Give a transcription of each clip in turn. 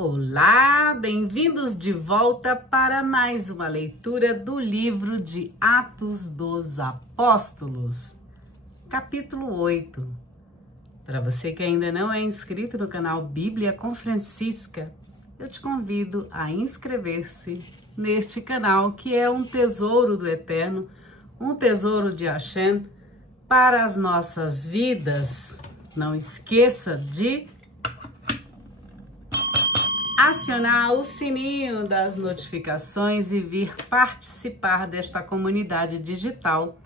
Olá, bem-vindos de volta para mais uma leitura do livro de Atos dos Apóstolos, capítulo 8. Para você que ainda não é inscrito no canal Bíblia com Francisca, eu te convido a inscrever-se neste canal, que é um tesouro do Eterno, um tesouro de Hashem para as nossas vidas. Não esqueça de acionar o sininho das notificações e vir participar desta comunidade digital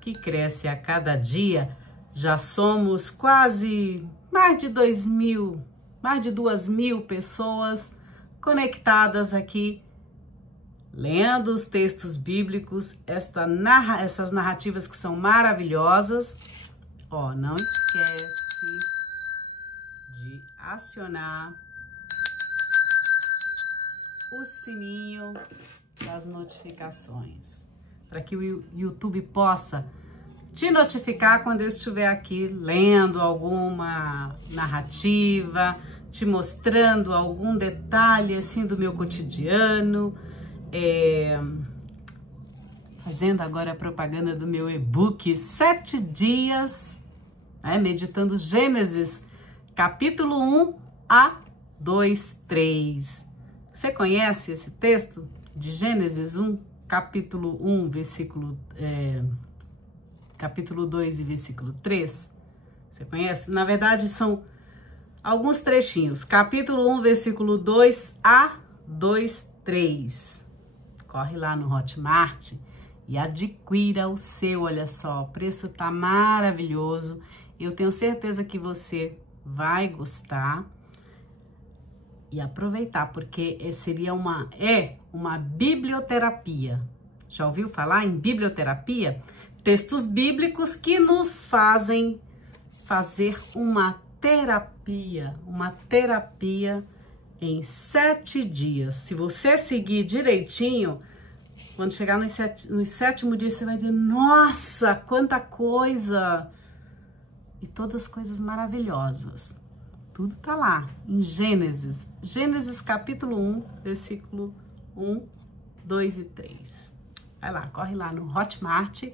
que cresce a cada dia. Já somos quase mais de 2.000 pessoas conectadas aqui, lendo os textos bíblicos, essas narrativas que são maravilhosas. Não esquece de acionar o sininho das notificações, para que o YouTube possa te notificar quando eu estiver aqui lendo alguma narrativa, te mostrando algum detalhe assim do meu cotidiano, fazendo agora a propaganda do meu e-book 7 dias, meditando Gênesis, capítulo 1 a 2, 3. Você conhece esse texto de Gênesis 1, capítulo 1, capítulo 2 e versículo 3? Você conhece? Na verdade, são alguns trechinhos. Capítulo 1, versículo 2 a 2, 3. Corre lá no Hotmart e adquira o seu. Olha só, o preço tá maravilhoso. Eu tenho certeza que você vai gostar e aproveitar, porque seria uma biblioterapia. Já ouviu falar em biblioterapia? Textos bíblicos que nos fazem fazer uma terapia em 7 dias. Se você seguir direitinho, quando chegar no 7º dia, você vai dizer, nossa, quanta coisa! E todas coisas maravilhosas. Tudo tá lá, em Gênesis. Gênesis capítulo 1, versículo 1, 2 e 3. Vai lá, corre lá no Hotmart.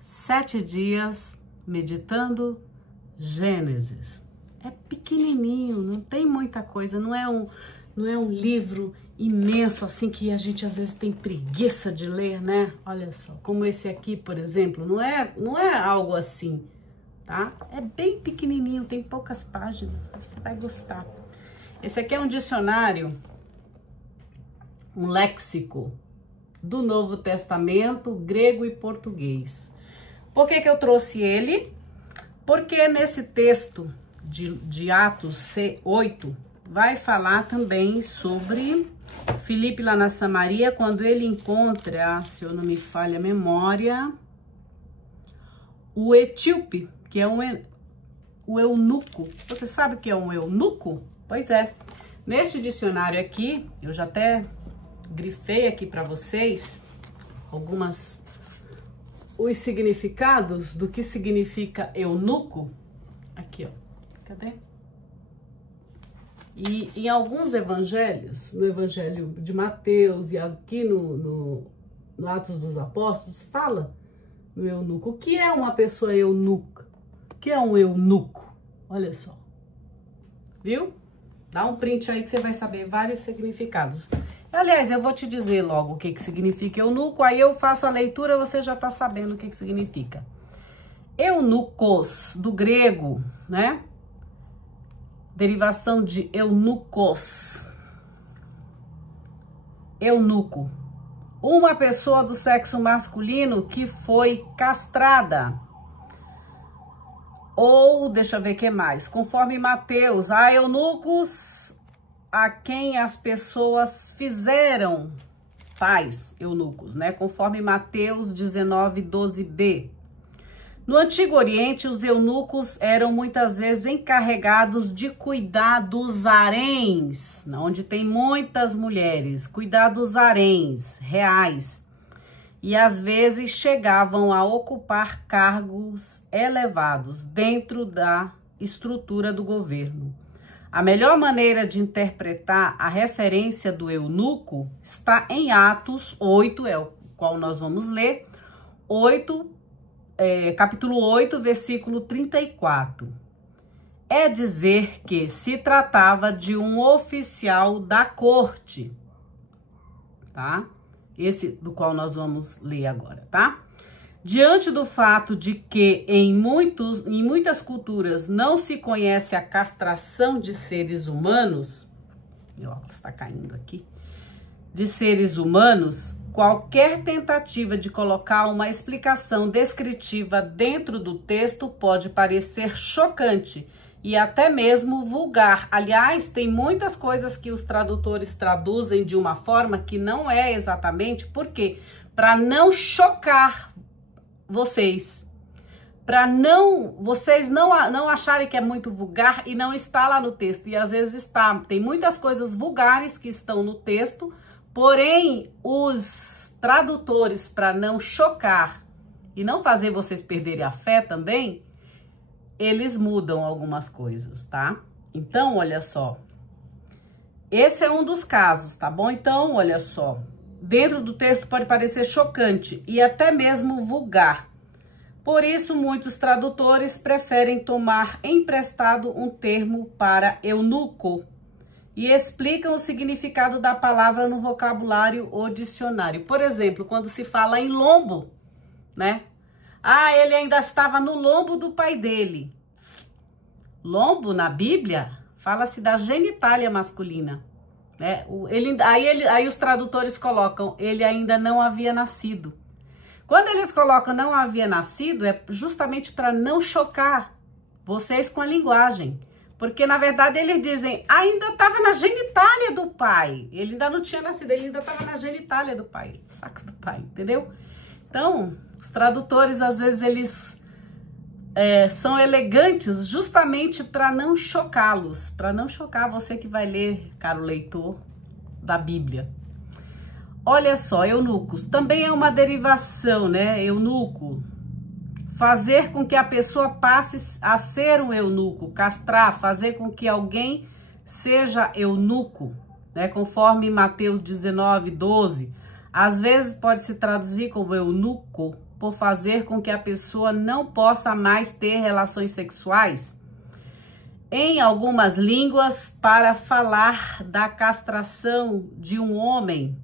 7 dias meditando Gênesis. É pequenininho, não tem muita coisa, não é um livro imenso assim que a gente às vezes tem preguiça de ler, né? Olha só, como esse aqui, por exemplo, não é algo assim. Tá? É bem pequenininho, tem poucas páginas, você vai gostar. Esse aqui é um dicionário, um léxico do Novo Testamento, grego e português. Por que eu trouxe ele? Porque nesse texto de Atos 8, vai falar também sobre Filipe lá na Samaria, quando ele encontra, se eu não me falha a memória, o etíope, que é o eunuco. Você sabe o que é um eunuco? Pois é. Neste dicionário aqui, eu já até grifei aqui para vocês os significados do que significa eunuco. Aqui, ó. Cadê? E em alguns evangelhos, no evangelho de Mateus e aqui no Atos dos Apóstolos, fala no eunuco. O que é uma pessoa eunuca? O que é um eunuco? Olha só. Viu? Dá um print aí que você vai saber vários significados. Aliás, eu vou te dizer logo o que significa eunuco, aí eu faço a leitura, você já tá sabendo o que significa. Eunucos, do grego, né? Derivação de eunucos. Eunuco. Uma pessoa do sexo masculino que foi castrada. Ou, deixa eu ver o que mais, conforme Mateus, há eunucos a quem as pessoas fizeram tais eunucos, né? Conforme Mateus 19, 12b. No Antigo Oriente, os eunucos eram muitas vezes encarregados de cuidar dos haréns, onde tem muitas mulheres, cuidar dos haréns reais. E às vezes chegavam a ocupar cargos elevados dentro da estrutura do governo. A melhor maneira de interpretar a referência do eunuco está em Atos 8, é o qual nós vamos ler, capítulo 8, versículo 34. É dizer que se tratava de um oficial da corte, tá? Esse do qual nós vamos ler agora, tá? Diante do fato de que em muitas culturas não se conhece a castração de seres humanos, meu óculos está caindo aqui, de seres humanos, qualquer tentativa de colocar uma explicação descritiva dentro do texto pode parecer chocante e até mesmo vulgar. Aliás, tem muitas coisas que os tradutores traduzem de uma forma que não é exatamente, por quê? Para não chocar vocês, para vocês não acharem que é muito vulgar e não está lá no texto, e às vezes está, tem muitas coisas vulgares que estão no texto, porém os tradutores, para não chocar e não fazer vocês perderem a fé também, eles mudam algumas coisas, tá? Então, olha só, esse é um dos casos, tá bom? Então, olha só, dentro do texto pode parecer chocante e até mesmo vulgar. Por isso, muitos tradutores preferem tomar emprestado um termo para eunuco e explicam o significado da palavra no vocabulário ou dicionário. Por exemplo, quando se fala em lombo, né? Ah, ele ainda estava no lombo do pai dele. Lombo, na Bíblia, fala-se da genitália masculina. Né? Aí os tradutores colocam, ele ainda não havia nascido. Quando eles colocam não havia nascido, é justamente para não chocar vocês com a linguagem. Porque, na verdade, eles dizem, ainda estava na genitália do pai. Ele ainda não tinha nascido, ele ainda estava na genitália do pai. Saco do pai, entendeu? Então, os tradutores, às vezes, eles são elegantes justamente para não chocá-los, para não chocar você que vai ler, caro leitor, da Bíblia. Olha só, eunucos, também é uma derivação, né? Eunuco, fazer com que a pessoa passe a ser um eunuco, castrar, fazer com que alguém seja eunuco, né? Conforme Mateus 19, 12, às vezes pode se traduzir como eunuco, por fazer com que a pessoa não possa mais ter relações sexuais. Em algumas línguas, para falar da castração de um homem,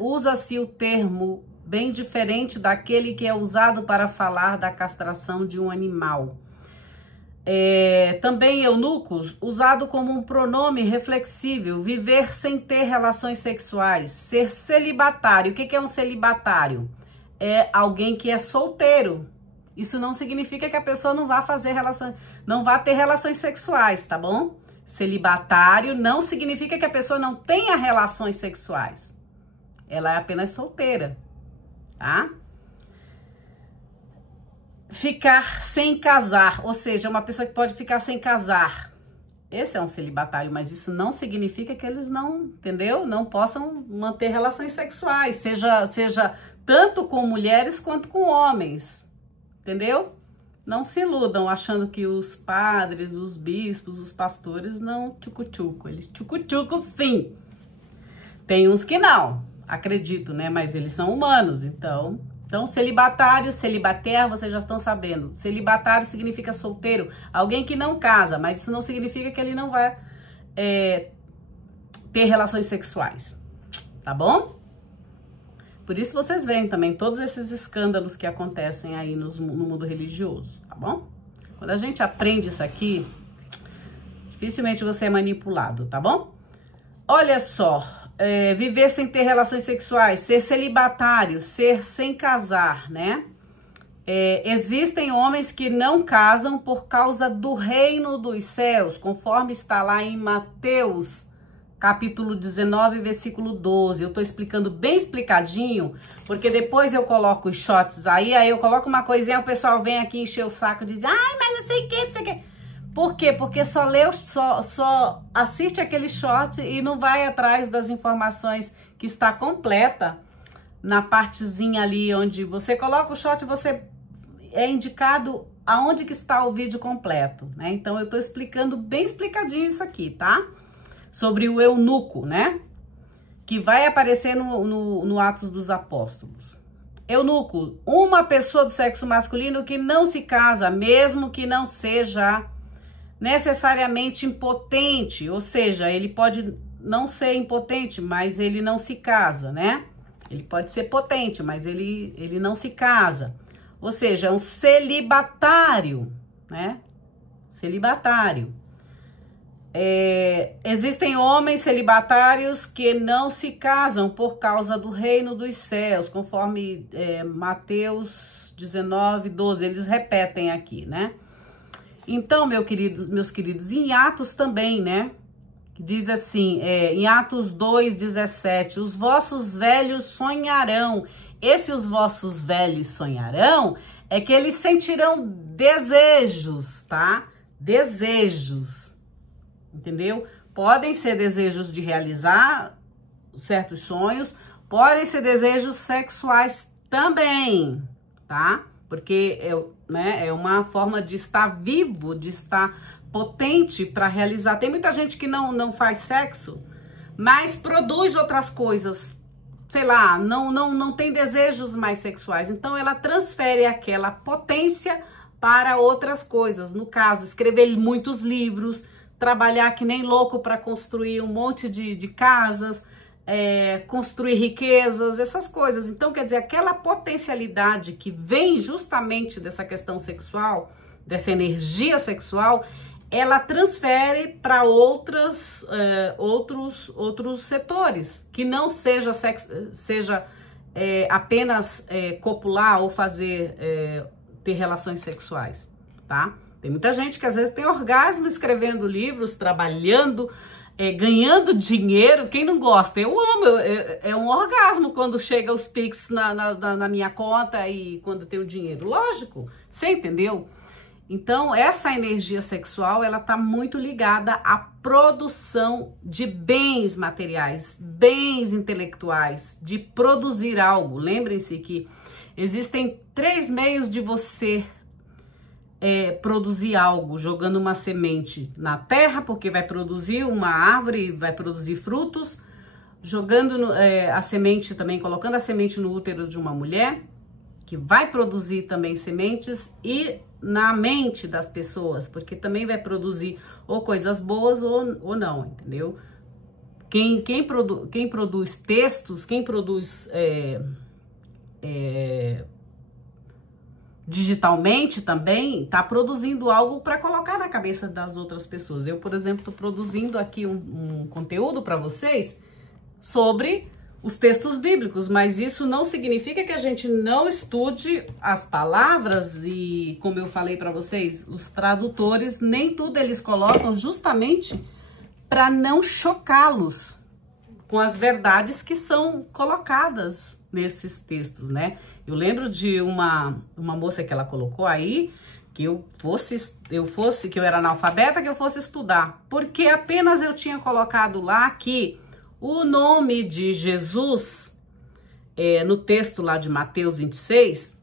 usa-se o termo bem diferente daquele que é usado para falar da castração de um animal. Também eunucos, usado como um pronome reflexível, viver sem ter relações sexuais, ser celibatário. O que é um celibatário? É alguém que é solteiro. Isso não significa que a pessoa não vá ter relações sexuais, tá bom? Celibatário não significa que a pessoa não tenha relações sexuais. Ela é apenas solteira, tá? Ficar sem casar, ou seja, uma pessoa que pode ficar sem casar. Esse é um celibatário, mas isso não significa que eles não, entendeu? Não possam manter relações sexuais, seja tanto com mulheres quanto com homens, entendeu? Não se iludam achando que os padres, os bispos, os pastores não tchucu-tchucu. Eles tchucu-tchucu sim. Tem uns que não, acredito, né? Mas eles são humanos, então celibatário, celibater, vocês já estão sabendo. Celibatário significa solteiro, alguém que não casa, mas isso não significa que ele não vai ter relações sexuais, tá bom? Por isso vocês veem também todos esses escândalos que acontecem aí no mundo religioso, tá bom? Quando a gente aprende isso aqui, dificilmente você é manipulado, tá bom? Olha só, viver sem ter relações sexuais, ser celibatário, ser sem casar, né? Existem homens que não casam por causa do reino dos céus, conforme está lá em Mateus capítulo 19, versículo 12. Eu tô explicando bem explicadinho, porque depois eu coloco os shots aí eu coloco uma coisinha, o pessoal vem aqui encher o saco e diz, ai, mas não sei o que, não sei o que. Por quê? Porque só assiste aquele shot e não vai atrás das informações que está completa na partezinha ali onde você coloca o shot, você é indicado aonde que está o vídeo completo, né? Então, eu tô explicando bem explicadinho isso aqui, tá? Sobre o eunuco, né? Que vai aparecer no Atos dos Apóstolos. Eunuco, uma pessoa do sexo masculino que não se casa, mesmo que não seja necessariamente impotente, ou seja, ele pode não ser impotente, mas ele não se casa, né? Ele pode ser potente, mas ele não se casa. Ou seja, é um celibatário, né? Celibatário. Existem homens celibatários que não se casam por causa do reino dos céus, conforme Mateus 19, 12, eles repetem aqui, né? Então, meus queridos, em Atos também, né? Diz assim, em Atos 2, 17, os vossos velhos sonharão. Os vossos velhos sonharão é que eles sentirão desejos, tá? Desejos. Entendeu? Podem ser desejos de realizar certos sonhos, podem ser desejos sexuais também, tá? Porque é uma forma de estar vivo, de estar potente para realizar. Tem muita gente que não faz sexo, mas produz outras coisas, sei lá, não tem desejos mais sexuais. Então, ela transfere aquela potência para outras coisas. No caso, escrever muitos livros, trabalhar que nem louco para construir um monte de casas, construir riquezas, essas coisas. Então, quer dizer, aquela potencialidade que vem justamente dessa questão sexual, dessa energia sexual, ela transfere para outros setores, que não seja apenas copular ou ter relações sexuais, tá? Tem muita gente que às vezes tem orgasmo escrevendo livros, trabalhando, ganhando dinheiro. Quem não gosta? Eu amo, é um orgasmo quando chega os Pix na minha conta e quando tem o dinheiro. Lógico, você entendeu? Então, essa energia sexual, ela tá muito ligada à produção de bens materiais, bens intelectuais, de produzir algo. Lembrem-se que existem 3 meios de você produzir algo: jogando uma semente na terra, porque vai produzir uma árvore, vai produzir frutos, jogando a semente também, colocando a semente no útero de uma mulher, que vai produzir também sementes, e na mente das pessoas, porque também vai produzir ou coisas boas ou não, entendeu? Quem produz textos, quem produz digitalmente também está produzindo algo para colocar na cabeça das outras pessoas. Eu, por exemplo, estou produzindo aqui um conteúdo para vocês sobre os textos bíblicos, mas isso não significa que a gente não estude as palavras e, como eu falei para vocês, os tradutores, nem tudo eles colocam justamente para não chocá-los com as verdades que são colocadas nesses textos, né? Eu lembro de uma moça que ela colocou aí, que eu era analfabeta, que eu fosse estudar, porque apenas eu tinha colocado lá que o nome de Jesus, no texto lá de Mateus 26,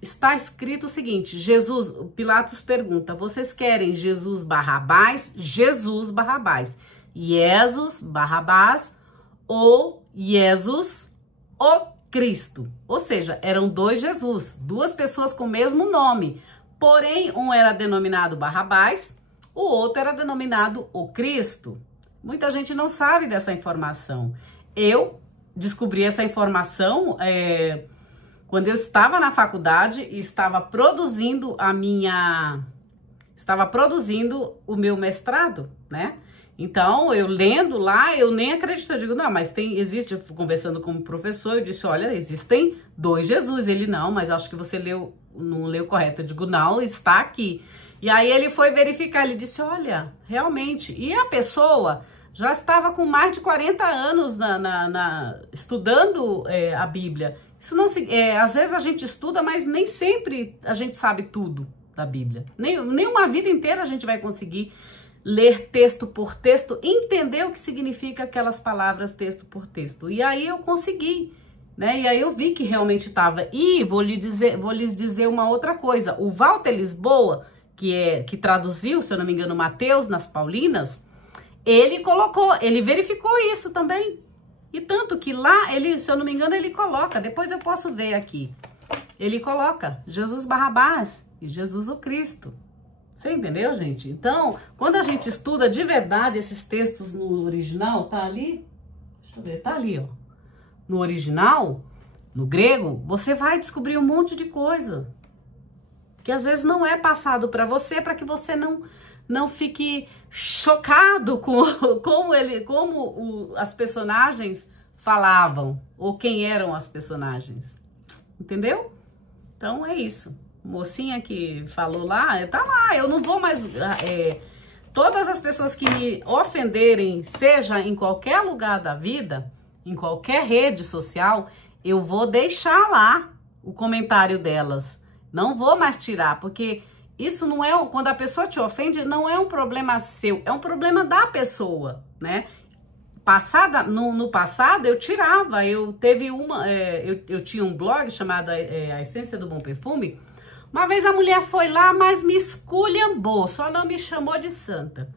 está escrito o seguinte: Pilatos pergunta, vocês querem Jesus Barrabás, Jesus Barrabás ou Jesus o Cristo? Ou seja, eram 2 Jesus, 2 pessoas com o mesmo nome, porém um era denominado Barrabás, o outro era denominado o Cristo. Muita gente não sabe dessa informação. Eu descobri essa informação quando eu estava na faculdade e estava produzindo o meu mestrado, né? Então, eu lendo lá, eu nem acredito. Eu digo, não, mas existe, conversando com o professor, eu disse, olha, existem 2 Jesus. Ele, não, mas acho que você não leu correto. Eu digo, não, está aqui. E aí ele foi verificar, ele disse, olha, realmente. E a pessoa já estava com mais de 40 anos estudando a Bíblia. Isso não às vezes a gente estuda, mas nem sempre a gente sabe tudo da Bíblia. Nem uma vida inteira a gente vai conseguir ler texto por texto, entender o que significa aquelas palavras texto por texto. E aí eu consegui né? E aí eu vi que realmente estava. E vou lhes dizer uma outra coisa. O Walter Lisboa, que traduziu, se eu não me engano, Mateus nas Paulinas, ele verificou isso também. E tanto que lá, ele, se eu não me engano, ele coloca, depois eu posso ver aqui, ele coloca Jesus Barrabás e Jesus o Cristo. Você entendeu, gente? Então, quando a gente estuda de verdade esses textos no original, tá ali? Deixa eu ver, tá ali, ó. No original, no grego, você vai descobrir um monte de coisa que às vezes não é passado para você, para que você não fique chocado com como as personagens falavam ou quem eram as personagens. Entendeu? Então é isso. Mocinha que falou lá, tá lá. Eu não vou mais... todas as pessoas que me ofenderem, seja em qualquer lugar da vida, em qualquer rede social, eu vou deixar lá o comentário delas. Não vou mais tirar, porque isso não é... Quando a pessoa te ofende, não é um problema seu, é um problema da pessoa, né? No passado, eu tirava. Eu tinha um blog chamado A Essência do Bom Perfume. Uma vez a mulher foi lá, mas me esculhambou, só não me chamou de santa.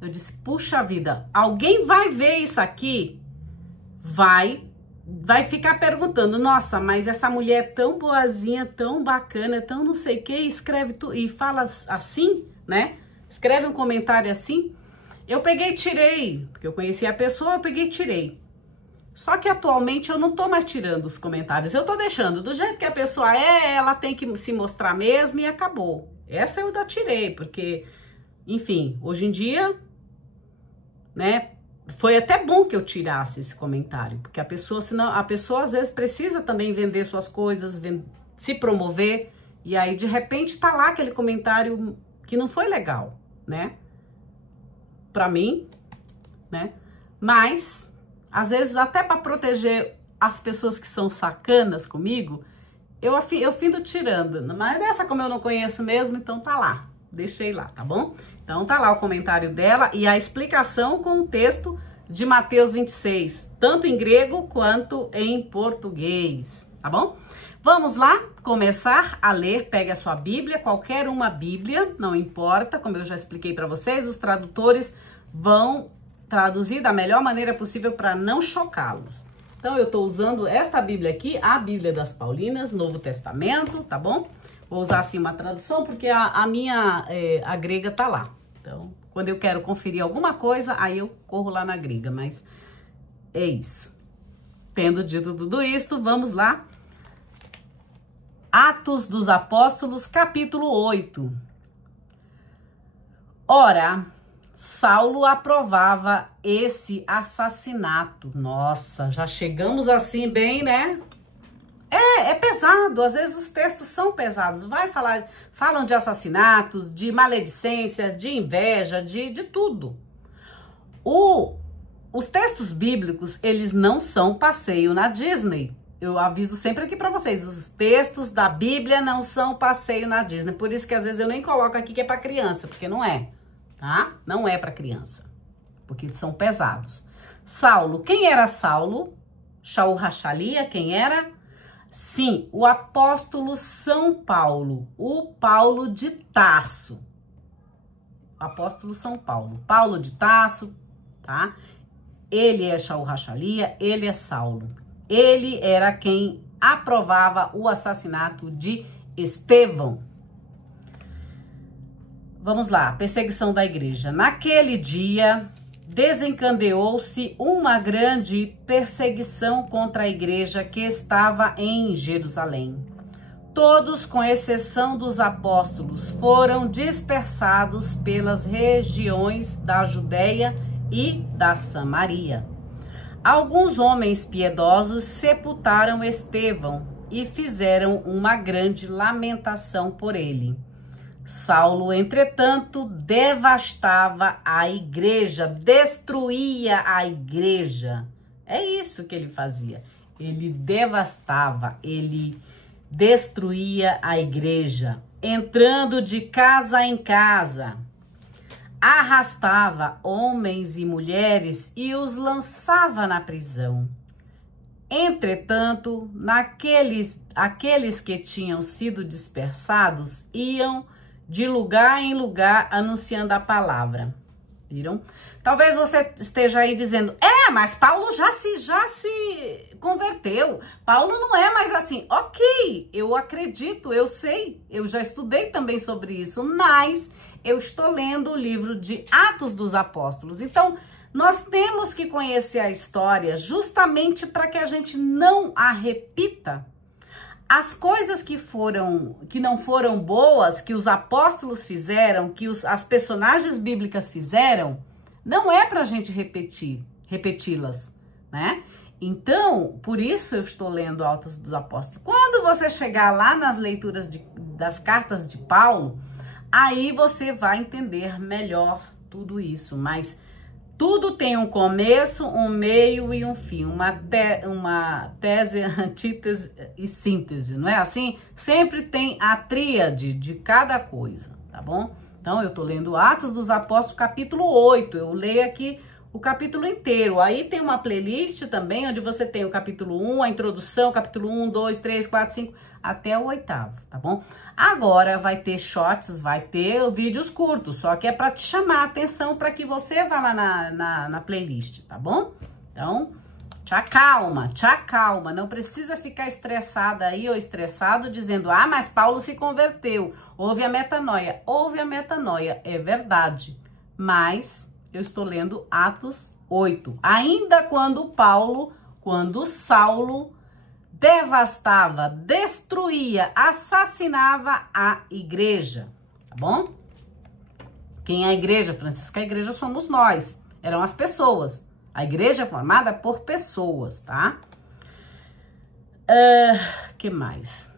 Eu disse, puxa vida, alguém vai ver isso aqui? Vai ficar perguntando, nossa, mas essa mulher é tão boazinha, tão bacana, tão não sei o que, escreve e fala assim, né? Escreve um comentário assim. Eu peguei e tirei, porque eu conheci a pessoa, eu peguei e tirei. Só que atualmente eu não tô mais tirando os comentários, eu tô deixando. Do jeito que a pessoa ela tem que se mostrar mesmo e acabou. Essa eu ainda tirei, porque, enfim, hoje em dia, né, foi até bom que eu tirasse esse comentário, porque a pessoa às vezes precisa também vender suas coisas, se promover, e aí de repente tá lá aquele comentário que não foi legal, né? Pra mim, né? Mas, às vezes, até para proteger as pessoas que são sacanas comigo, eu findo tirando. Mas dessa, como eu não conheço mesmo, então tá lá. Deixei lá, tá bom? Então tá lá o comentário dela e a explicação com o texto de Mateus 26, tanto em grego quanto em português, tá bom? Vamos lá começar a ler. Pegue a sua Bíblia, qualquer uma Bíblia, não importa, como eu já expliquei para vocês, os tradutores vão traduzir da melhor maneira possível para não chocá-los. Então eu estou usando esta Bíblia aqui, a Bíblia das Paulinas, Novo Testamento, tá bom? Vou usar assim uma tradução porque a minha, a grega tá lá. Então, quando eu quero conferir alguma coisa, aí eu corro lá na grega, mas é isso. Tendo dito tudo isto, vamos lá. Atos dos Apóstolos, capítulo 8. Ora, Saulo aprovava esse assassinato. Nossa, já chegamos assim bem, né? É pesado, às vezes os textos são pesados. Falam de assassinatos, de maledicência, de inveja, de tudo. Os textos bíblicos, eles não são passeio na Disney. Eu aviso sempre aqui pra vocês, os textos da Bíblia não são passeio na Disney. Por isso que às vezes eu nem coloco aqui que é pra criança, porque não é, tá? Não é pra criança, porque são pesados. Saulo, quem era Saulo? Shaul Rachalia, quem era? Sim, o apóstolo São Paulo, o Paulo de Tarso. O apóstolo São Paulo, Paulo de Tarso, tá? Ele é Shaul Rachalia, ele é Saulo. Ele era quem aprovava o assassinato de Estevão. Vamos lá, perseguição da igreja. Naquele dia, desencadeou-se uma grande perseguição contra a igreja que estava em Jerusalém. Todos, com exceção dos apóstolos, foram dispersados pelas regiões da Judéia e da Samaria. Alguns homens piedosos sepultaram Estevão e fizeram uma grande lamentação por ele. Saulo, entretanto, devastava a igreja, destruía a igreja. É isso que ele fazia. Ele devastava, ele destruía a igreja, entrando de casa em casa. Arrastava homens e mulheres e os lançava na prisão. Entretanto, aqueles que tinham sido dispersados iam de lugar em lugar anunciando a palavra. Viram? Talvez você esteja aí dizendo, mas Paulo já se converteu. Paulo não é mais assim. Ok, eu acredito, eu sei, eu já estudei também sobre isso, mas eu estou lendo o livro de Atos dos Apóstolos. Então, nós temos que conhecer a história justamente para que a gente não a repita. As coisas que não foram boas, que os apóstolos fizeram, que as personagens bíblicas fizeram, não é para a gente repeti-las, né? Então, por isso eu estou lendo Atos dos Apóstolos. Quando você chegar lá nas leituras das cartas de Paulo, aí você vai entender melhor tudo isso, mas tudo tem um começo, um meio e um fim, uma tese, antítese e síntese, não é assim? Sempre tem a tríade de cada coisa, tá bom? Então, eu tô lendo Atos dos Apóstolos, capítulo 8, eu leio aqui o capítulo inteiro. Aí tem uma playlist também, onde você tem o capítulo 1, a introdução, capítulo 1, 2, 3, 4, 5, até o 8º, tá bom? Agora vai ter shots, vai ter vídeos curtos, só que é para te chamar a atenção para que você vá lá na playlist, tá bom? Então, te acalma, não precisa ficar estressada aí ou estressado dizendo, mas Paulo se converteu, houve a metanoia, é verdade, mas eu estou lendo Atos 8, ainda quando Saulo devastava, destruía, assassinava a igreja, tá bom? Quem é a igreja, Francisca? A igreja somos nós, eram as pessoas. A igreja é formada por pessoas, tá? Que mais?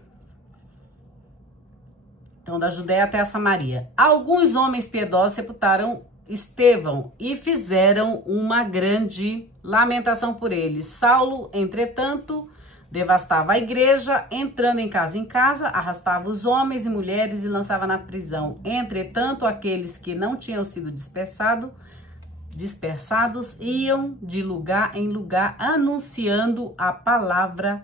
Então, da Judéia até a Samaria. Alguns homens piedosos sepultaram Estevão e fizeram uma grande lamentação por ele. Saulo, entretanto, devastava a igreja, entrando em casa, arrastava os homens e mulheres e lançava na prisão. Entretanto, aqueles que não tinham sido dispersados iam de lugar em lugar anunciando a palavra.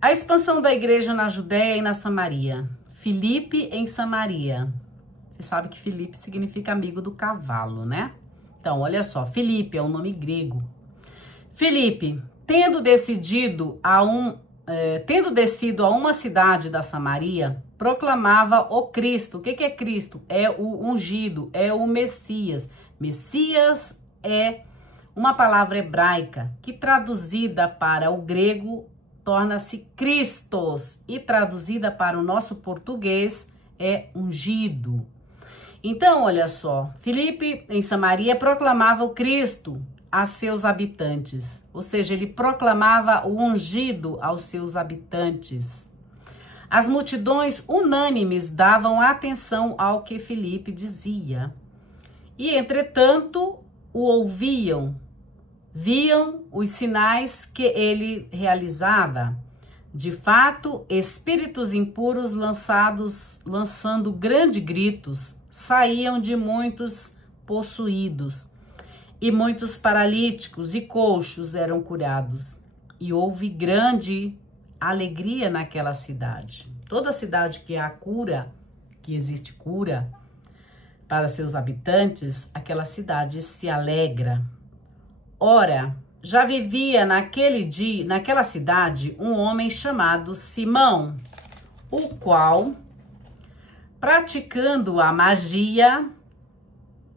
A expansão da igreja na Judéia e na Samaria. Filipe em Samaria. Você sabe que Filipe significa amigo do cavalo, né? Então, olha só, Filipe é um nome grego. Filipe, tendo descido a uma cidade da Samaria, proclamava o Cristo. O que é Cristo? É o ungido, é o Messias. Messias é uma palavra hebraica que traduzida para o grego torna-se Christos e traduzida para o nosso português é ungido. Então, olha só, Filipe em Samaria proclamava o Cristo a seus habitantes, ou seja, ele proclamava o ungido aos seus habitantes. As multidões unânimes davam atenção ao que Filipe dizia e, entretanto, o ouviam, viam os sinais que ele realizava. De fato, espíritos impuros lançando grandes gritos, saíam de muitos possuídos. E muitos paralíticos e coxos eram curados. E houve grande alegria naquela cidade. Toda cidade que há cura, que existe cura para seus habitantes, aquela cidade se alegra. Ora, já vivia naquela cidade um homem chamado Simão, o qual, praticando a magia,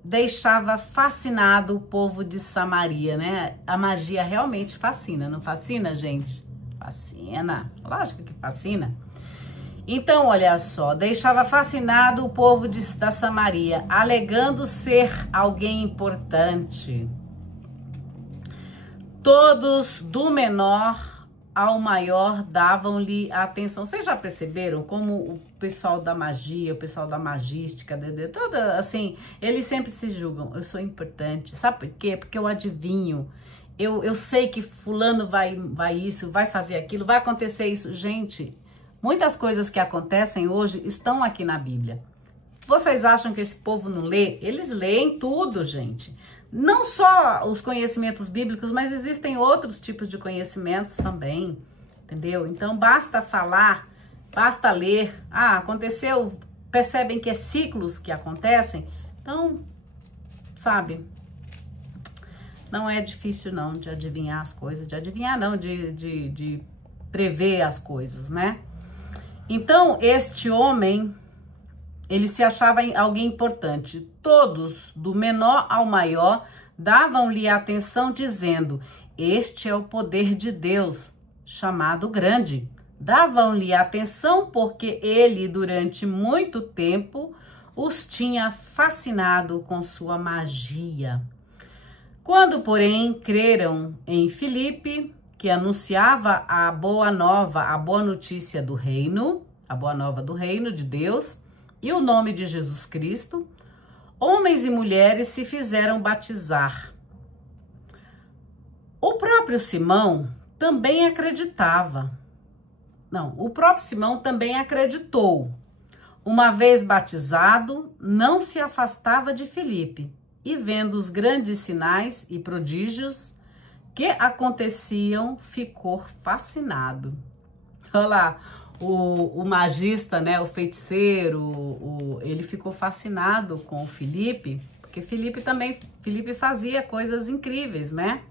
deixava fascinado o povo de Samaria, né? A magia realmente fascina, não fascina, gente? Fascina, lógico que fascina. Então, olha só, deixava fascinado o povo da Samaria, alegando ser alguém importante. Todos, do menor ao maior, davam-lhe atenção. Vocês já perceberam como o pessoal da magia, o pessoal da magística, toda assim, eles sempre se julgam, eu sou importante. Sabe por quê? Porque eu adivinho, eu sei que fulano vai isso, vai fazer aquilo, vai acontecer isso. Gente, muitas coisas que acontecem hoje estão aqui na Bíblia. Vocês acham que esse povo não lê? Eles leem tudo, gente. Não só os conhecimentos bíblicos, mas existem outros tipos de conhecimentos também, entendeu? Então, basta falar, basta ler. Ah, aconteceu, percebem que é ciclos que acontecem? Então, sabe, não é difícil não de adivinhar as coisas, de prever as coisas, né? Então, este homem, ele se achava alguém importante. Todos, do menor ao maior, davam-lhe atenção, dizendo: este é o poder de Deus, chamado grande. Davam-lhe atenção porque ele, durante muito tempo, os tinha fascinado com sua magia. Quando, porém, creram em Filipe, que anunciava a boa nova, a boa notícia do reino, a boa nova do reino de Deus, e o nome de Jesus Cristo, homens e mulheres se fizeram batizar. O próprio Simão também acreditava. Não, o próprio Simão também acreditou. Uma vez batizado, não se afastava de Filipe, e vendo os grandes sinais e prodígios que aconteciam, ficou fascinado. Olha lá, o magista, né, o feiticeiro, ele ficou fascinado com o Filipe, porque Filipe fazia coisas incríveis, né?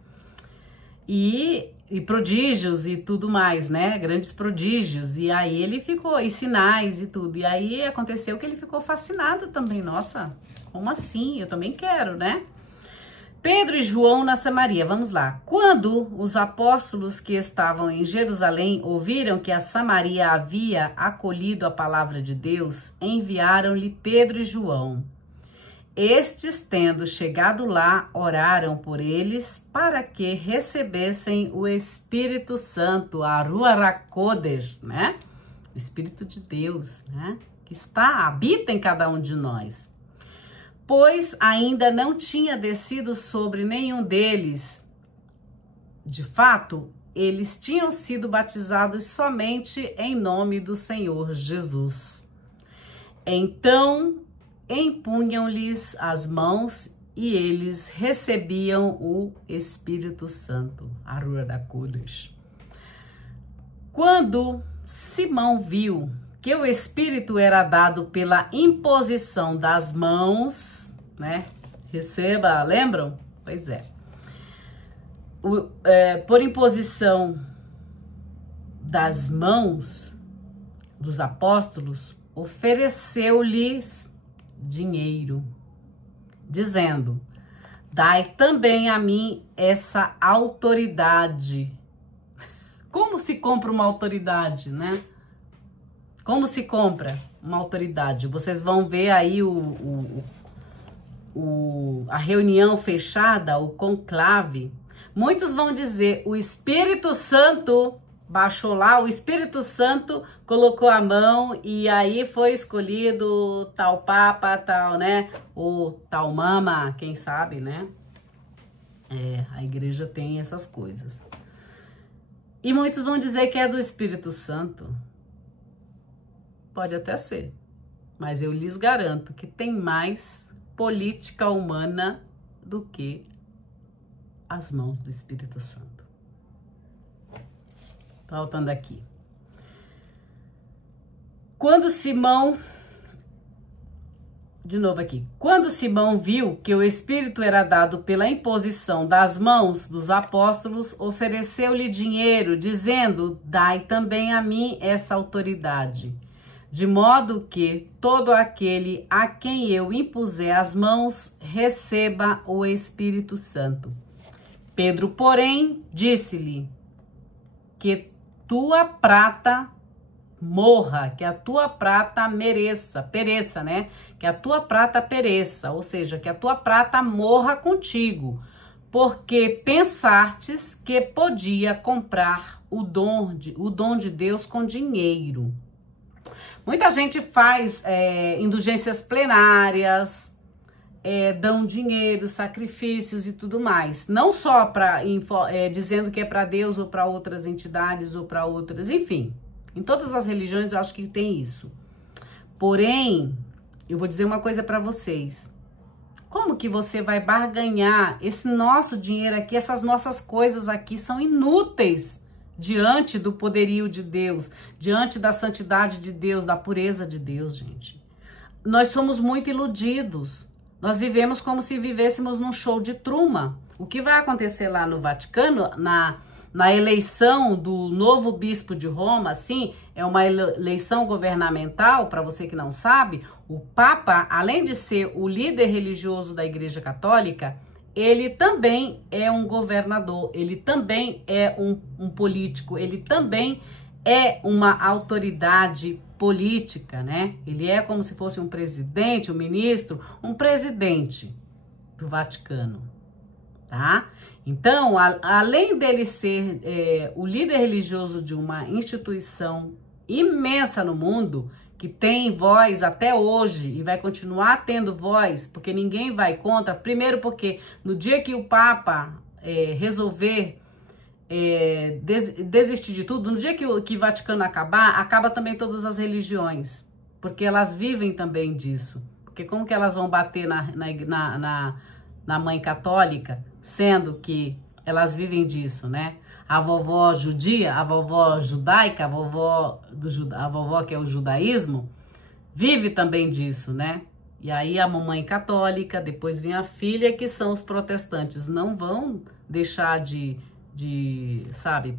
E prodígios e tudo mais, né? Grandes prodígios. E aí ele ficou, e sinais e tudo. E aí aconteceu que ele ficou fascinado também. Nossa, como assim? Eu também quero, né? Pedro e João na Samaria, vamos lá. Quando os apóstolos que estavam em Jerusalém ouviram que a Samaria havia acolhido a palavra de Deus, enviaram-lhe Pedro e João. Estes, tendo chegado lá, oraram por eles para que recebessem o Espírito Santo, a Ruach HaKodesh, né? O Espírito de Deus, né? Que habita em cada um de nós. Pois ainda não tinha descido sobre nenhum deles. De fato, eles tinham sido batizados somente em nome do Senhor Jesus. Então, impunham-lhes as mãos e eles recebiam o Espírito Santo, a Ruach HaKodesh. Quando Simão viu que o Espírito era dado pela imposição das mãos, né? Receba, lembram? Pois é. Por imposição das mãos dos apóstolos, ofereceu-lhes dinheiro, dizendo: dai também a mim essa autoridade. Como se compra uma autoridade, né? Como se compra uma autoridade? Vocês vão ver aí a reunião fechada, o conclave. Muitos vão dizer: o Espírito Santo baixou lá, o Espírito Santo colocou a mão e aí foi escolhido tal papa, tal, né? Ou tal mama, quem sabe, né? A igreja tem essas coisas. E muitos vão dizer que é do Espírito Santo. Pode até ser, mas eu lhes garanto que tem mais política humana do que as mãos do Espírito Santo. Voltando aqui. Quando Simão viu que o Espírito era dado pela imposição das mãos dos apóstolos, ofereceu-lhe dinheiro, dizendo: dai também a mim essa autoridade, de modo que todo aquele a quem eu impuser as mãos receba o Espírito Santo. Pedro, porém, disse-lhe: que tua prata morra, que a tua prata pereça, né? Que a tua prata pereça, ou seja, que a tua prata morra contigo, porque pensastes que podia comprar o dom de Deus com dinheiro. Muita gente faz indulgências plenárias, dão dinheiro, sacrifícios e tudo mais. Não só dizendo que é para Deus ou para outras entidades ou para outras, enfim. Em todas as religiões eu acho que tem isso. Porém, eu vou dizer uma coisa para vocês. Como que você vai barganhar esse nosso dinheiro aqui? Essas nossas coisas aqui são inúteis diante do poderio de Deus, diante da santidade de Deus, da pureza de Deus, gente. Nós somos muito iludidos. Nós vivemos como se vivêssemos num show de Truman. O que vai acontecer lá no Vaticano, na eleição do novo bispo de Roma, assim, é uma eleição governamental, para você que não sabe, o Papa, além de ser o líder religioso da Igreja Católica, ele também é um governador, ele também é um político, ele também é uma autoridade política, né? Ele é como se fosse um presidente, um ministro, um presidente do Vaticano, tá? Então, além dele ser o líder religioso de uma instituição imensa no mundo, que tem voz até hoje e vai continuar tendo voz, porque ninguém vai contra, primeiro porque no dia que o Papa resolver desistir de tudo, no dia que o Vaticano acabar, acaba também todas as religiões, porque elas vivem também disso. Porque como que elas vão bater na mãe católica, sendo que elas vivem disso, né? A vovó judia, a vovó judaica, a vovó que é o judaísmo, vive também disso, né? E aí a mamãe católica, depois vem a filha, que são os protestantes. Não vão deixar de sabe,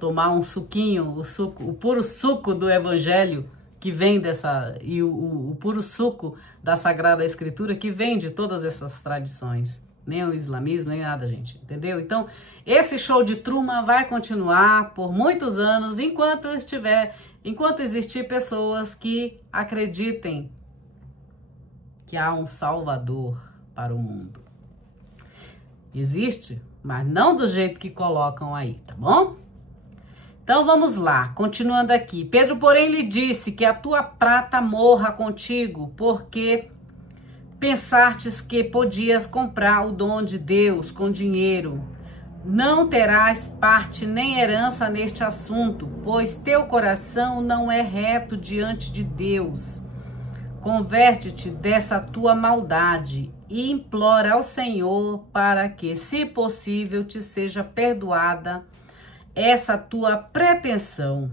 tomar um suquinho, o puro suco do evangelho que vem e o puro suco da Sagrada Escritura que vem de todas essas tradições. Nem o islamismo, nem nada, gente, entendeu? Então, esse show de Truman vai continuar por muitos anos, enquanto existir pessoas que acreditem que há um Salvador para o mundo. Existe, mas não do jeito que colocam aí, tá bom? Então, vamos lá, continuando aqui. Pedro, porém, lhe disse que a tua prata morra contigo, porque pensastes que podias comprar o dom de Deus com dinheiro. Não terás parte nem herança neste assunto, pois teu coração não é reto diante de Deus. Converte-te dessa tua maldade e implora ao Senhor para que, se possível, te seja perdoada essa tua pretensão.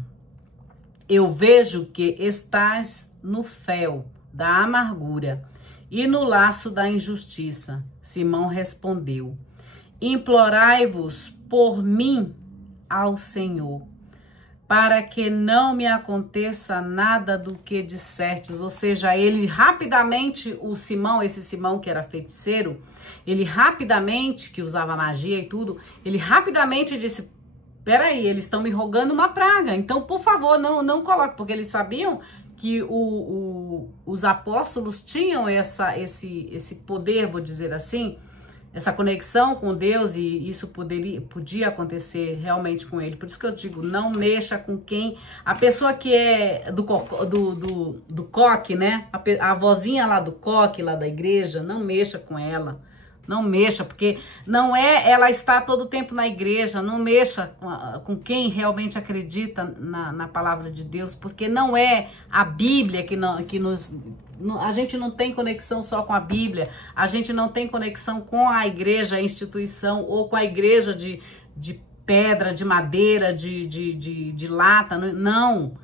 Eu vejo que estás no fel da amargura e no laço da injustiça. Simão respondeu: implorai-vos por mim ao Senhor, para que não me aconteça nada do que dissertes. Ou seja, ele rapidamente, esse Simão que era feiticeiro, ele rapidamente, que usava magia e tudo, ele rapidamente disse: peraí, eles estão me rogando uma praga, então por favor, não coloque, porque eles sabiam que os apóstolos tinham esse poder, vou dizer assim, essa conexão com Deus, e isso podia acontecer realmente com ele. Por isso que eu digo, não mexa com quem... A pessoa que é do coque, né? A vozinha lá do coque, lá da igreja, não mexa com ela. Não mexa, porque não é ela está todo o tempo na igreja, não mexa com quem realmente acredita na palavra de Deus, porque não é a Bíblia a gente não tem conexão só com a Bíblia, a gente não tem conexão com a igreja, a instituição, ou com a igreja de pedra, de madeira, de lata, não.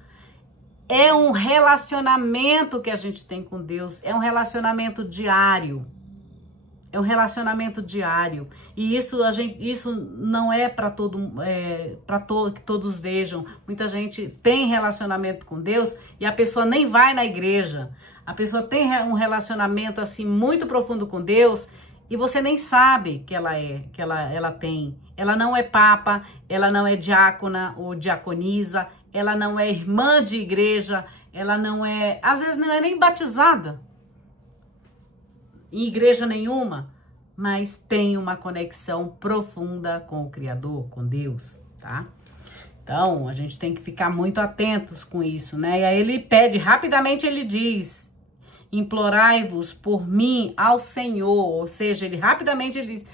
É um relacionamento que a gente tem com Deus, é um relacionamento diário. É um relacionamento diário. E isso não é para que todos vejam. Muita gente tem relacionamento com Deus e a pessoa nem vai na igreja. A pessoa tem um relacionamento assim muito profundo com Deus e você nem sabe que ela tem. Ela não é papa, ela não é diácona ou diaconisa, ela não é irmã de igreja, ela não é, às vezes não é nem batizada em igreja nenhuma, mas tem uma conexão profunda com o Criador, com Deus, tá? Então, a gente tem que ficar muito atentos com isso, né? E aí ele pede, rapidamente ele diz: implorai-vos por mim ao Senhor. Ou seja, rapidamente ele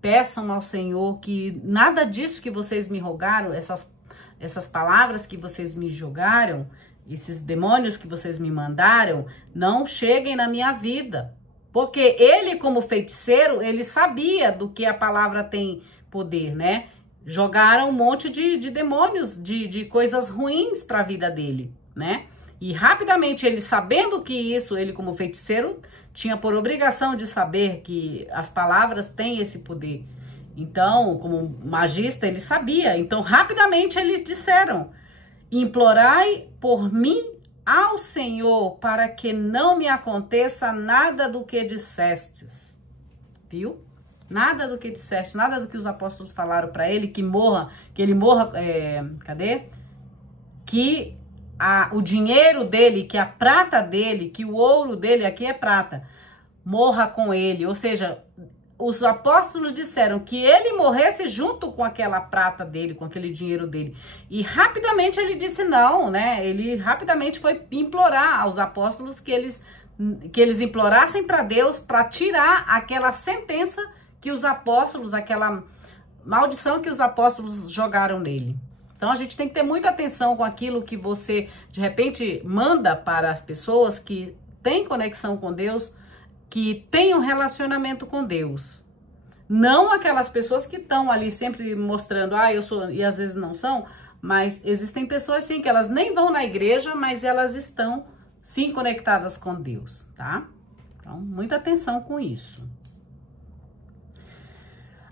peçam ao Senhor que nada disso que vocês me rogaram, essas palavras que vocês me jogaram, esses demônios que vocês me mandaram, não cheguem na minha vida. Porque ele, como feiticeiro, ele sabia do que a palavra tem poder, né? Jogaram um monte de demônios, de coisas ruins para a vida dele, né? E rapidamente ele, sabendo que isso, ele como feiticeiro, tinha por obrigação de saber que as palavras têm esse poder. Então, como magista, ele sabia. Então, rapidamente eles disseram: implorai por mim ao Senhor, para que não me aconteça nada do que dissestes. Viu? Nada do que disseste, nada do que os apóstolos falaram para ele, que ele morra, que o dinheiro dele, que a prata dele, que o ouro dele, aqui é prata, morra com ele. Ou seja, os apóstolos disseram que ele morresse junto com aquela prata dele, com aquele dinheiro dele. E rapidamente ele disse não, né? Ele rapidamente foi implorar aos apóstolos que eles implorassem para Deus para tirar aquela sentença que os apóstolos, aquela maldição que os apóstolos jogaram nele. Então a gente tem que ter muita atenção com aquilo que você, de repente, manda para as pessoas que têm conexão com Deus, que têm um relacionamento com Deus. Não aquelas pessoas que estão ali sempre mostrando, eu sou, e às vezes não são, mas existem pessoas sim que elas nem vão na igreja, mas elas estão sim conectadas com Deus, tá? Então, muita atenção com isso.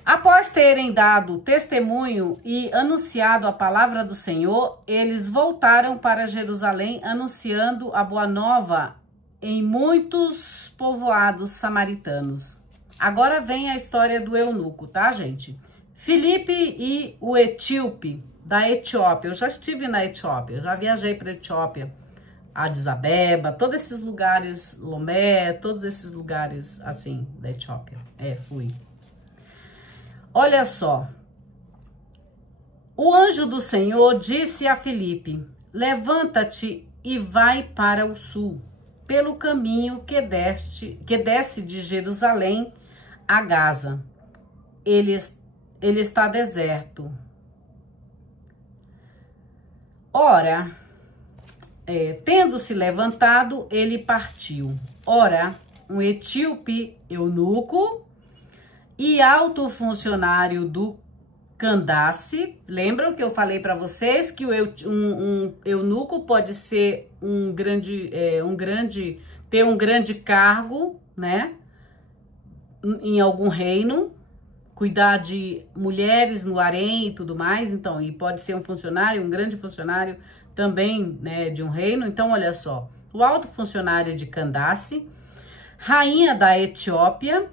Após terem dado testemunho e anunciado a palavra do Senhor, eles voltaram para Jerusalém anunciando a boa nova em muitos povoados samaritanos. Agora vem a história do eunuco, tá, gente? Filipe e o etíope da Etiópia. Eu já estive na Etiópia, eu já viajei para a Etiópia, Addis Abeba, todos esses lugares, Lomé, todos esses lugares assim da Etiópia. Fui. Olha só, o anjo do Senhor disse a Filipe: levanta-te e vai para o sul, pelo caminho que desce de Jerusalém a Gaza. Ele está deserto. Ora, tendo-se levantado, ele partiu. Ora, um etíope eunuco e alto funcionário do Candace, lembram que eu falei para vocês que um eunuco pode ser ter um grande cargo, né, em algum reino, cuidar de mulheres no harém e tudo mais, então, e pode ser um funcionário, um grande funcionário também, né, de um reino. Então, olha só, o alto funcionário de Candace, rainha da Etiópia,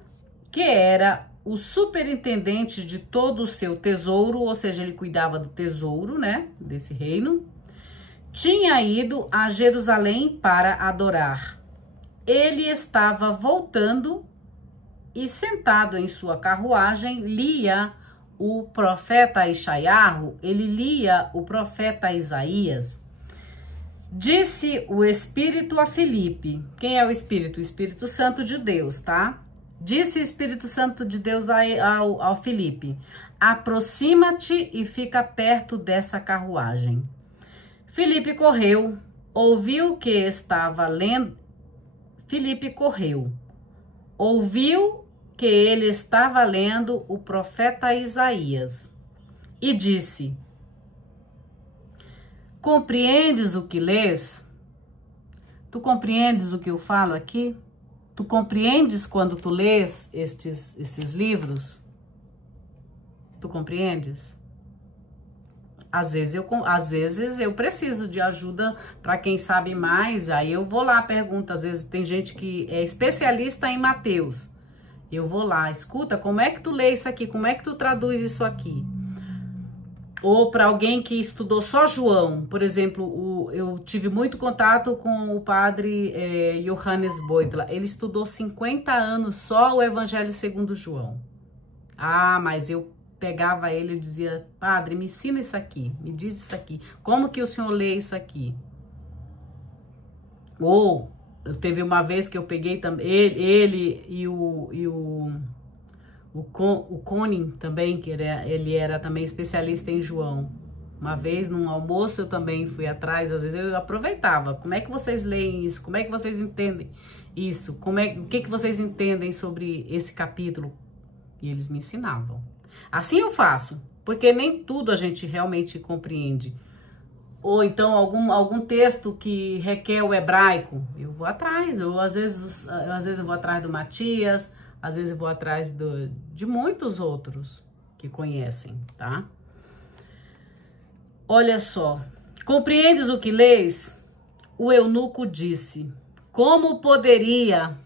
que era o superintendente de todo o seu tesouro, ou seja, ele cuidava do tesouro, né, desse reino, tinha ido a Jerusalém para adorar. Ele estava voltando e, sentado em sua carruagem, lia o profeta Ishaiarro, ele lia o profeta Isaías. Disse o Espírito a Filipe. Quem é o Espírito? O Espírito Santo de Deus, tá? Disse o Espírito Santo de Deus ao Filipe: aproxima-te e fica perto dessa carruagem. Filipe correu, ouviu que estava lendo. Filipe correu, ouviu que ele estava lendo o profeta Isaías e disse: compreendes o que lês? Tu compreendes o que eu falo aqui? Tu compreendes quando tu lês esses livros? Tu compreendes? Às vezes eu preciso de ajuda para quem sabe mais, aí eu vou lá, pergunto. Às vezes tem gente que é especialista em Mateus. Eu vou lá, escuta, como é que tu lê isso aqui? Como é que tu traduz isso aqui? Ou para alguém que estudou só João, por exemplo, eu tive muito contato com o padre Johannes Beutler. Ele estudou 50 anos só o Evangelho segundo João. Mas eu pegava ele e dizia: padre, me ensina isso aqui, me diz isso aqui. Como que o senhor lê isso aqui? Ou teve uma vez que eu peguei também ele e o Conin também, que ele era também especialista em João. Uma vez, num almoço, eu também fui atrás, às vezes eu aproveitava. Como é que vocês leem isso? Como é que vocês entendem isso? O que vocês entendem sobre esse capítulo? E eles me ensinavam. Assim eu faço, porque nem tudo a gente realmente compreende. Ou então algum texto que requer o hebraico, eu vou atrás. Às vezes eu vou atrás do Matias, às vezes eu vou atrás de muitos outros que conhecem, tá? Olha só, compreendes o que lês? O eunuco disse, como poderia?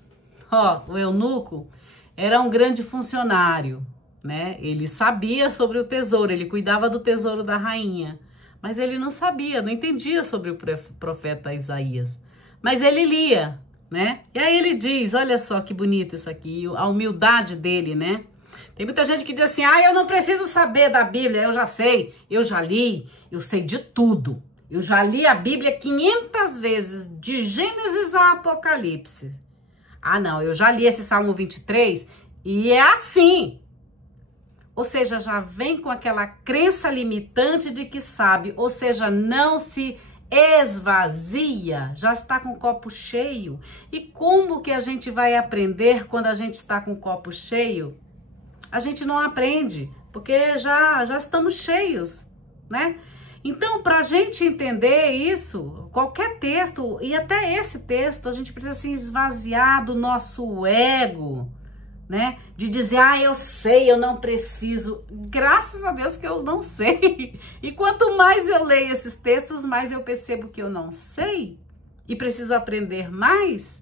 Ó, o eunuco era um grande funcionário, né? Ele sabia sobre o tesouro, ele cuidava do tesouro da rainha, mas ele não sabia, não entendia sobre o profeta Isaías. Mas ele lia, né? E aí ele diz, olha só que bonito isso aqui, a humildade dele, né? Tem muita gente que diz assim, eu não preciso saber da Bíblia, eu já sei, eu já li, eu sei de tudo. Eu já li a Bíblia 500 vezes, de Gênesis a Apocalipse. Não, eu já li esse Salmo 23 e é assim. Ou seja, já vem com aquela crença limitante de que sabe, ou seja, não se esvazia, já está com o copo cheio. E como que a gente vai aprender quando a gente está com o copo cheio? A gente não aprende, porque já estamos cheios, né? Então, para a gente entender isso, qualquer texto, e até esse texto, a gente precisa se esvaziar do nosso ego, né? De dizer, eu sei, eu não preciso. Graças a Deus que eu não sei. E quanto mais eu leio esses textos, mais eu percebo que eu não sei e preciso aprender mais.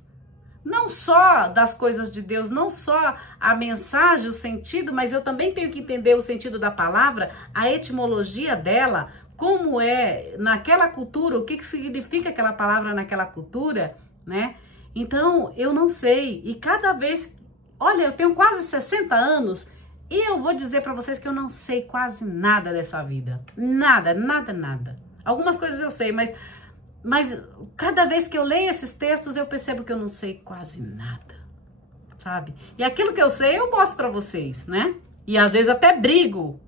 Não só das coisas de Deus, não só a mensagem, o sentido, mas eu também tenho que entender o sentido da palavra, a etimologia dela, como é naquela cultura, o que significa aquela palavra naquela cultura, né? Então, eu não sei. E cada vez... Olha, eu tenho quase 60 anos e eu vou dizer para vocês que eu não sei quase nada dessa vida. Nada, nada, nada. Algumas coisas eu sei, mas cada vez que eu leio esses textos, eu percebo que eu não sei quase nada, sabe? E aquilo que eu sei, eu mostro para vocês, né? E às vezes até brigo.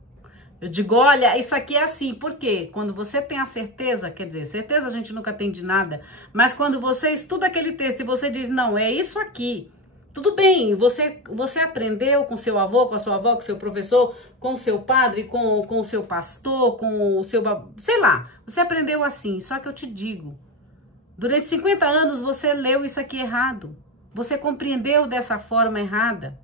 Eu digo, olha, isso aqui é assim. Por quê? Quando você tem a certeza, quer dizer, certeza a gente nunca tem de nada, mas quando você estuda aquele texto e você diz, não, é isso aqui. Tudo bem, você aprendeu com seu avô, com a sua avó, com seu professor, com o seu padre, com o seu pastor, com o seu... Sei lá, você aprendeu assim. Só que eu te digo, durante 50 anos você leu isso aqui errado. Você compreendeu dessa forma errada.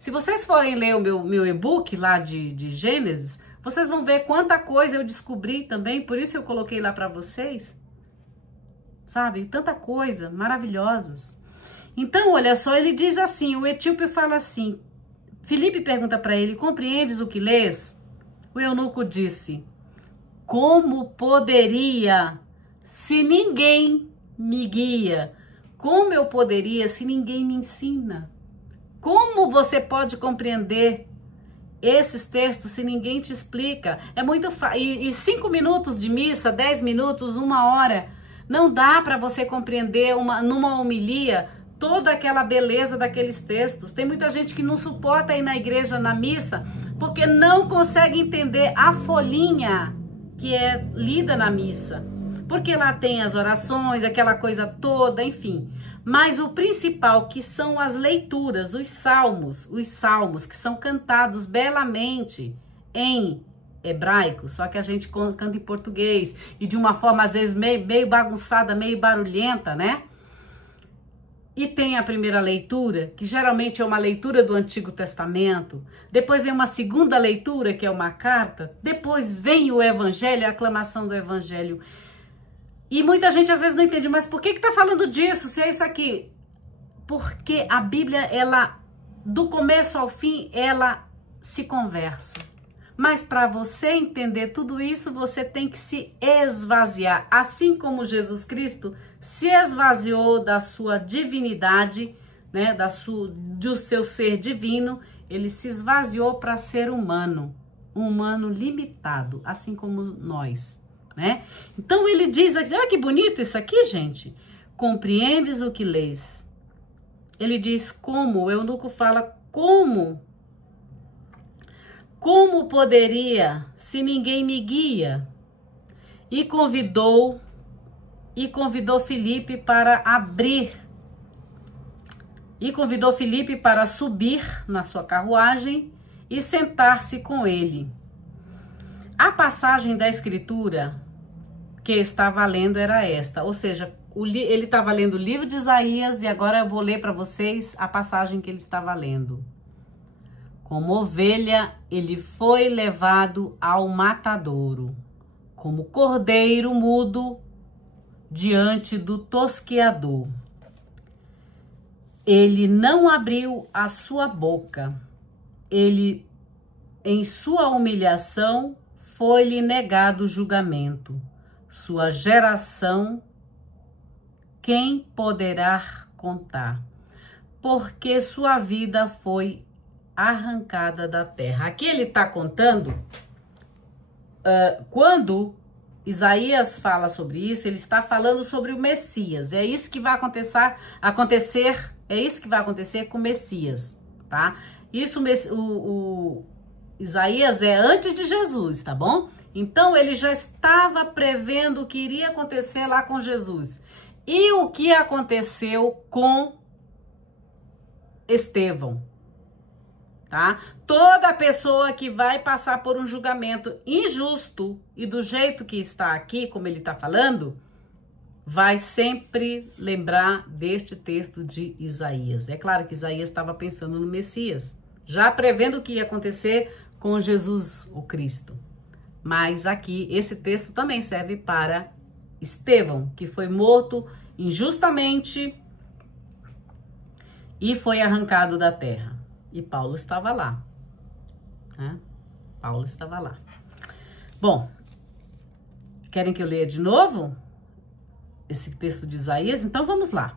Se vocês forem ler o meu e-book lá de Gênesis, vocês vão ver quanta coisa eu descobri também, por isso eu coloquei lá para vocês. Sabe? Tanta coisa, maravilhosas. Então, olha só, ele diz assim, o etíope fala assim, Filipe pergunta para ele, compreendes o que lês? O eunuco disse, como poderia se ninguém me guia? Como eu poderia se ninguém me ensina? Como você pode compreender esses textos se ninguém te explica? É muito fácil. E 5 minutos de missa, 10 minutos, 1 hora, não dá para você compreender numa homilia toda aquela beleza daqueles textos. Tem muita gente que não suporta ir na igreja, na missa, porque não consegue entender a folhinha que é lida na missa. Porque lá tem as orações, aquela coisa toda, enfim. Mas o principal, que são as leituras, os salmos que são cantados belamente em hebraico, só que a gente canta em português, e de uma forma às vezes meio bagunçada, meio barulhenta, né? E tem a primeira leitura, que geralmente é uma leitura do Antigo Testamento. Depois vem uma segunda leitura, que é uma carta. Depois vem o Evangelho, a aclamação do Evangelho. E muita gente às vezes não entende, mas por que tá falando disso, se é isso aqui? Porque a Bíblia, ela, do começo ao fim, ela se conversa. Mas para você entender tudo isso, você tem que se esvaziar. Assim como Jesus Cristo se esvaziou da sua divinidade, né, do seu ser divino, ele se esvaziou para ser humano, um humano limitado, assim como nós, né? Então ele diz aqui, olha que bonito isso aqui, gente. Compreendes o que lês? Ele diz como, o eunuco fala como? Como poderia, se ninguém me guia? e convidou Filipe para subir na sua carruagem e sentar-se com ele. A passagem da escritura que estava lendo era esta, ou seja, ele estava lendo o livro de Isaías e agora eu vou ler para vocês a passagem que ele estava lendo. Como ovelha, ele foi levado ao matadouro, como cordeiro mudo diante do tosqueador. Ele não abriu a sua boca. Ele, em sua humilhação, foi-lhe negado o julgamento. Sua geração, quem poderá contar? Porque sua vida foi arrancada da terra. Aqui ele está contando, quando Isaías fala sobre isso, ele está falando sobre o Messias. É isso que vai acontecer, é isso que vai acontecer com o Messias, tá? Isso, o Isaías é antes de Jesus, tá bom? Então, ele já estava prevendo o que iria acontecer lá com Jesus. E o que aconteceu com Estevão, tá? Toda pessoa que vai passar por um julgamento injusto e do jeito que está aqui, como ele está falando, vai sempre lembrar deste texto de Isaías. É claro que Isaías estava pensando no Messias, já prevendo o que ia acontecer com Jesus, o Cristo. Mas aqui, esse texto também serve para Estevão, que foi morto injustamente e foi arrancado da terra. E Paulo estava lá, né? Paulo estava lá. Bom, querem que eu leia de novo esse texto de Isaías? Então vamos lá.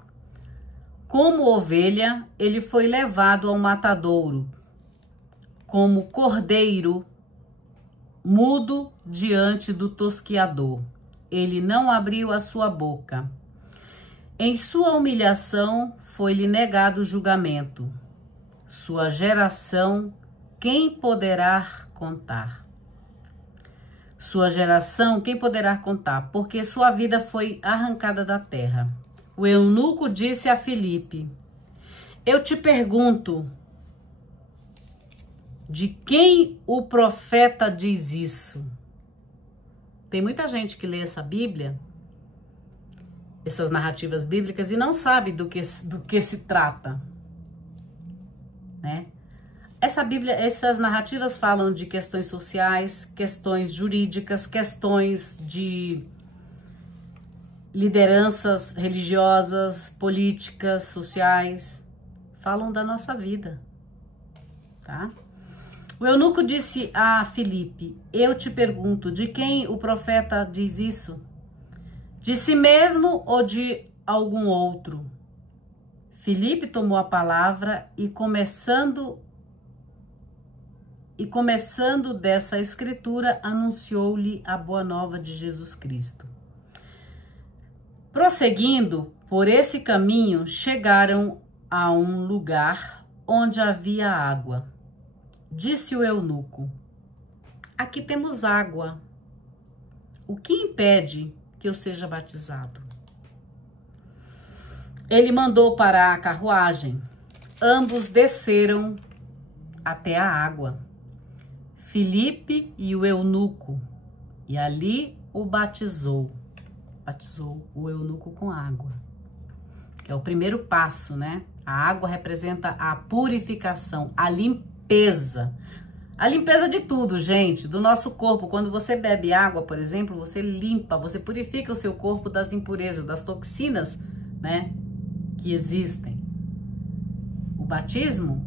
Como ovelha, ele foi levado ao matadouro, como cordeiro mudo diante do tosquiador. Ele não abriu a sua boca. Em sua humilhação foi-lhe negado o julgamento. Sua geração, quem poderá contar? Sua geração, quem poderá contar? Porque sua vida foi arrancada da terra. O eunuco disse a Filipe: eu te pergunto, de quem o profeta diz isso? Tem muita gente que lê essa Bíblia, essas narrativas bíblicas, e não sabe do que se trata, né? Essas narrativas falam de questões sociais, questões jurídicas, questões de lideranças religiosas, políticas, sociais, falam da nossa vida, tá? O eunuco disse a Filipe: eu te pergunto, de quem o profeta diz isso? De si mesmo ou de algum outro? Filipe tomou a palavra e começando dessa escritura, anunciou-lhe a boa nova de Jesus Cristo. Prosseguindo por esse caminho, chegaram a um lugar onde havia água. Disse o eunuco: aqui temos água. O que impede que eu seja batizado? Ele mandou parar a carruagem. Ambos desceram até a água, Filipe e o eunuco, e ali o batizou. Batizou o eunuco com água, que é o primeiro passo, né? A água representa a purificação, a limpeza. A limpeza de tudo, gente, do nosso corpo. Quando você bebe água, por exemplo, você limpa, você purifica o seu corpo das impurezas, das toxinas, né, que existem. O batismo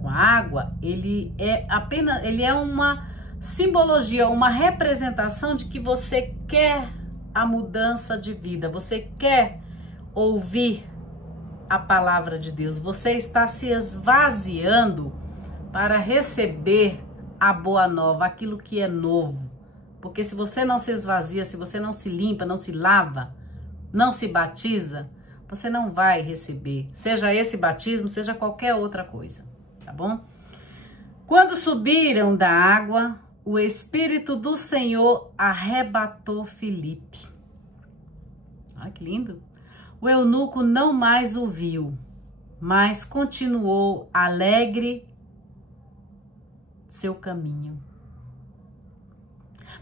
com a água, ele é uma simbologia, uma representação de que você quer a mudança de vida, você quer ouvir a palavra de Deus, você está se esvaziando para receber a boa nova, aquilo que é novo. Porque se você não se esvazia, se você não se limpa, não se lava, não se batiza, você não vai receber, seja esse batismo, seja qualquer outra coisa, tá bom? Quando subiram da água, o Espírito do Senhor arrebatou Filipe. Olha que lindo. O eunuco não mais o viu, mas continuou alegre seu caminho.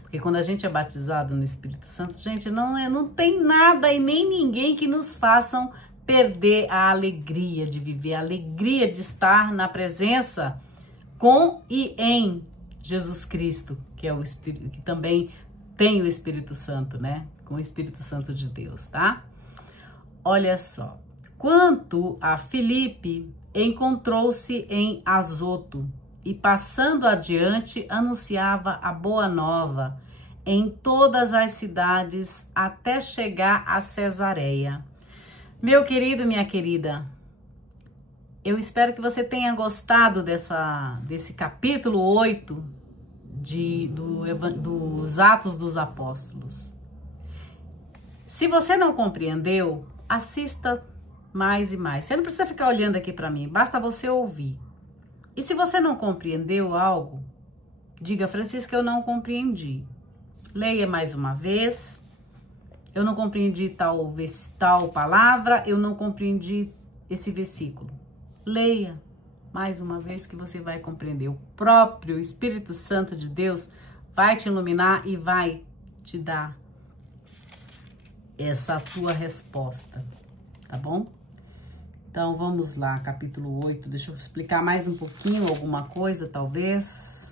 Porque quando a gente é batizado no Espírito Santo, gente, não tem nada e nem ninguém que nos façam perder a alegria de viver, a alegria de estar na presença com e em Jesus Cristo, que é o Espírito, que também tem o Espírito Santo, né? Com o Espírito Santo de Deus, tá? Olha só. Quanto a Filipe, encontrou-se em Azoto e, passando adiante, anunciava a boa nova em todas as cidades até chegar a Cesareia. Meu querido, minha querida, eu espero que você tenha gostado desse capítulo 8 dos Atos dos Apóstolos. Se você não compreendeu, assista mais e mais. Você não precisa ficar olhando aqui para mim, basta você ouvir. E se você não compreendeu algo, diga: Francisca, eu não compreendi. Leia mais uma vez. Eu não compreendi tal palavra, eu não compreendi esse versículo. Leia mais uma vez que você vai compreender. O próprio Espírito Santo de Deus vai te iluminar e vai te dar essa tua resposta, tá bom? Então, vamos lá, capítulo 8. Deixa eu explicar mais um pouquinho, alguma coisa, talvez.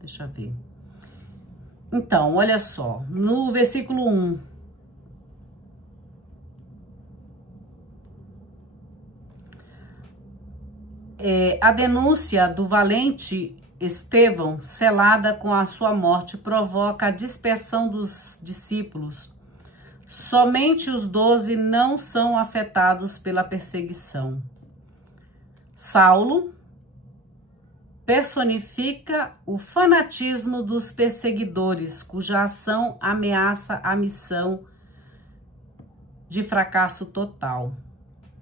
Deixa eu ver. Então, olha só, no versículo 1. A denúncia do valente Estevão, selada com a sua morte, provoca a dispersão dos discípulos. Somente os 12 não são afetados pela perseguição. Saulo personifica o fanatismo dos perseguidores, cuja ação ameaça a missão de fracasso total.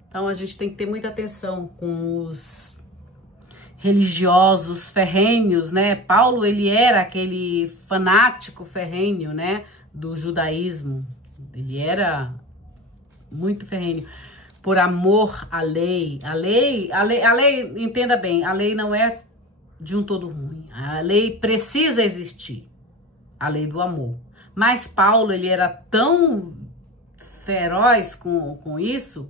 Então, a gente tem que ter muita atenção com os religiosos ferrenhos, né? Paulo, ele era aquele fanático ferrenho, né? Do judaísmo. Ele era muito ferrenho. Por amor à lei. A lei, entenda bem, a lei não é de um todo ruim. A lei precisa existir. A lei do amor. Mas Paulo, ele era tão feroz com isso,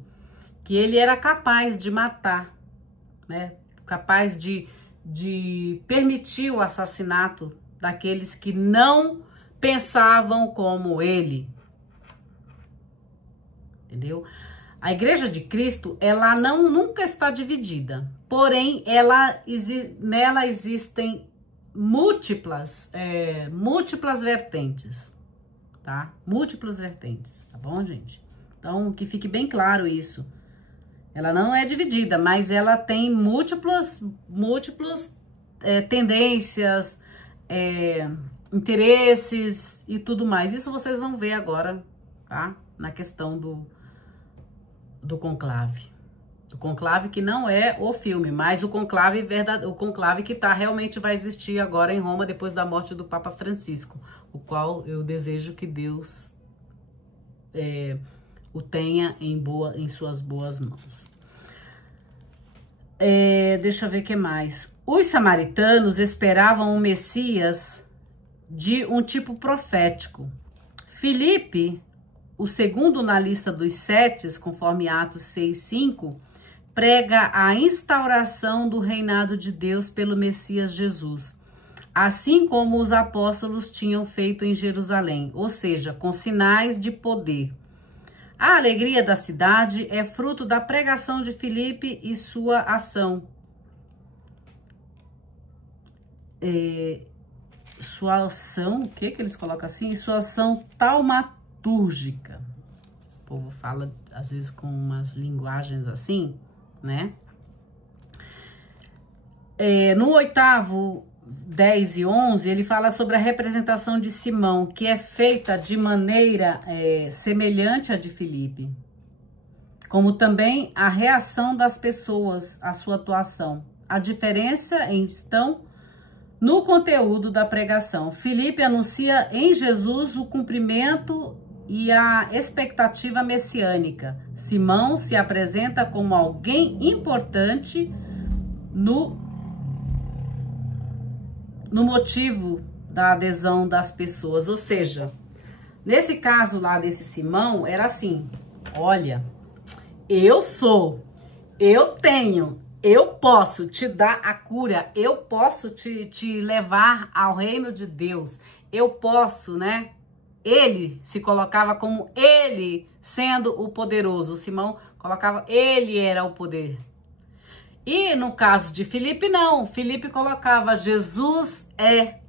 que ele era capaz de matar, né? Capaz de permitir o assassinato daqueles que não pensavam como ele. Entendeu? A Igreja de Cristo, ela nunca está dividida, porém, nela existem múltiplas vertentes, tá? Múltiplas vertentes, tá bom, gente? Então, que fique bem claro isso. Ela não é dividida, mas ela tem múltiplas tendências, interesses e tudo mais. Isso vocês vão ver agora, tá? Na questão do conclave. Do conclave que não é o filme, mas o conclave verdadeiro, o conclave que realmente vai existir agora em Roma depois da morte do Papa Francisco, o qual eu desejo que Deus o tenha em suas boas mãos. Deixa eu ver o que mais. Os samaritanos esperavam um Messias de um tipo profético. Filipe, o segundo na lista dos 7, conforme Atos 6:5, prega a instauração do reinado de Deus pelo Messias Jesus, assim como os apóstolos tinham feito em Jerusalém, ou seja, com sinais de poder. A alegria da cidade é fruto da pregação de Filipe e sua ação. Sua ação, o que eles colocam assim? Sua ação taumatúrgica. O povo fala, às vezes, com umas linguagens assim, né? No 8º, 10 e 11, ele fala sobre a representação de Simão, que é feita de maneira semelhante à de Filipe, como também a reação das pessoas à sua atuação. A diferença No conteúdo da pregação, Filipe anuncia em Jesus o cumprimento e a expectativa messiânica. Simão se apresenta como alguém importante no motivo da adesão das pessoas. Ou seja, nesse caso lá desse Simão, era assim: olha, eu tenho, eu posso te dar a cura, eu posso te levar ao reino de Deus, eu posso, né? Ele se colocava como ele sendo o poderoso. O Simão colocava, ele era o poder. E no caso de Filipe, não. Filipe colocava, Jesus é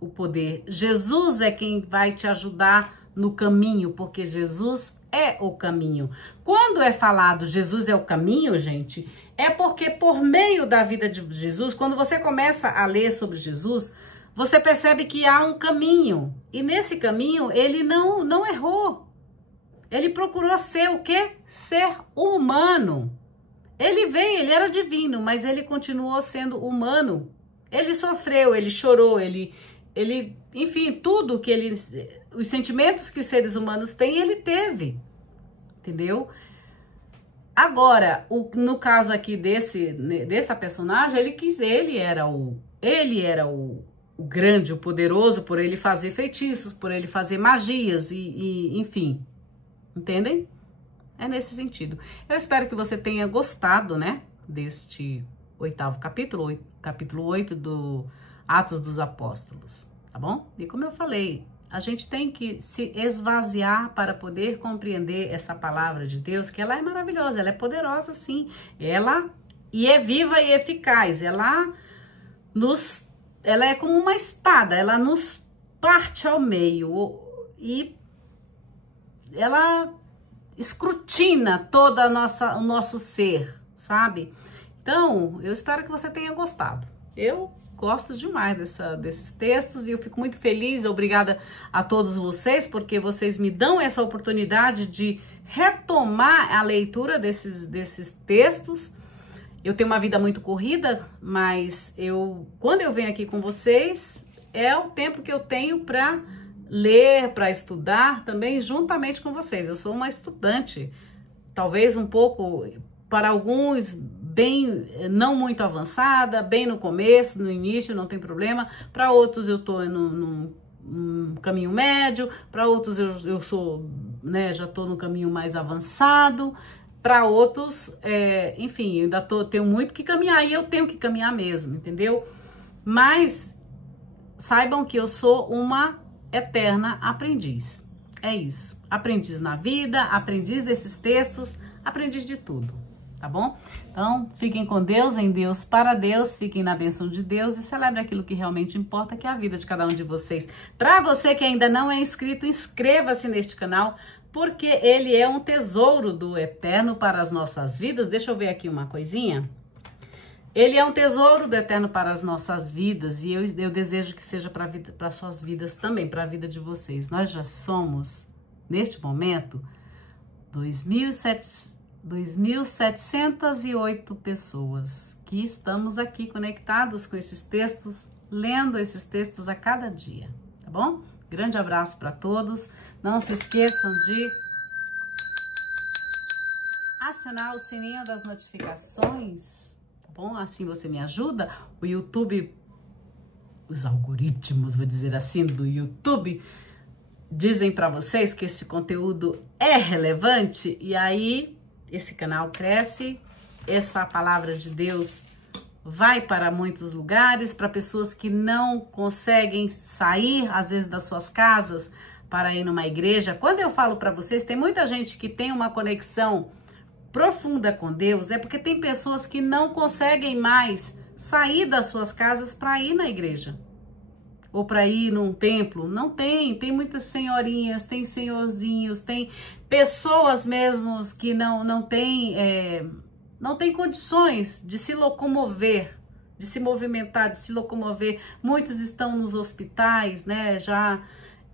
o poder. Jesus é quem vai te ajudar no caminho, porque Jesus é o caminho. Quando é falado Jesus é o caminho, gente, é porque por meio da vida de Jesus, quando você começa a ler sobre Jesus, você percebe que há um caminho. E nesse caminho, ele não errou. Ele procurou ser o quê? Ser humano. Ele veio, ele era divino, mas ele continuou sendo humano. Ele sofreu, ele chorou, ele enfim, tudo que os sentimentos que os seres humanos têm, ele teve. Entendeu? Agora, no caso aqui dessa personagem, ele era o grande, o poderoso, por ele fazer feitiços, por ele fazer magias e enfim, entendem? É nesse sentido. Eu espero que você tenha gostado, né, deste 8º capítulo, capítulo 8 do Atos dos Apóstolos, tá bom? E como eu falei, a gente tem que se esvaziar para poder compreender essa palavra de Deus, que ela é maravilhosa, ela é poderosa, sim. Ela é viva e eficaz, ela é como uma espada, ela nos parte ao meio e ela escrutina todo o nosso ser, sabe? Então, eu espero que você tenha gostado. Eu gosto demais desses textos e eu fico muito feliz, obrigada a todos vocês, porque vocês me dão essa oportunidade de retomar a leitura desses textos. Eu tenho uma vida muito corrida, mas quando eu venho aqui com vocês, é o tempo que eu tenho para ler, para estudar também juntamente com vocês. Eu sou uma estudante, talvez um pouco, para alguns, não muito avançada, bem no começo, no início, não tem problema. Para outros eu estou num caminho médio, para outros eu sou, né, já estou no caminho mais avançado. Para outros, enfim, ainda tenho muito que caminhar e eu tenho que caminhar mesmo, entendeu? Mas saibam que eu sou uma eterna aprendiz. É isso. Aprendiz na vida, aprendiz desses textos, aprendiz de tudo, tá bom? Então, fiquem com Deus, em Deus, para Deus, fiquem na bênção de Deus e celebrem aquilo que realmente importa, que é a vida de cada um de vocês. Para você que ainda não é inscrito, inscreva-se neste canal, porque ele é um tesouro do Eterno para as nossas vidas. Deixa eu ver aqui uma coisinha. Ele é um tesouro do Eterno para as nossas vidas e eu desejo que seja para suas vidas também, para a vida de vocês. Nós já somos, neste momento, 2.708 pessoas que estamos aqui conectados com esses textos, lendo esses textos a cada dia, tá bom? Grande abraço para todos. Não se esqueçam de acionar o sininho das notificações, tá bom? Assim você me ajuda. O YouTube, os algoritmos, vou dizer assim, do YouTube, dizem para vocês que esse conteúdo é relevante e aí esse canal cresce, essa palavra de Deus vai para muitos lugares, para pessoas que não conseguem sair, às vezes, das suas casas para ir numa igreja. Quando eu falo para vocês, tem muita gente que tem uma conexão profunda com Deus, é porque tem pessoas que não conseguem mais sair das suas casas para ir na igreja ou para ir num templo. Não tem muitas senhorinhas, tem senhorzinhos, tem pessoas mesmo que não tem condições de se locomover, de se movimentar, de se locomover. Muitos estão nos hospitais, né, já.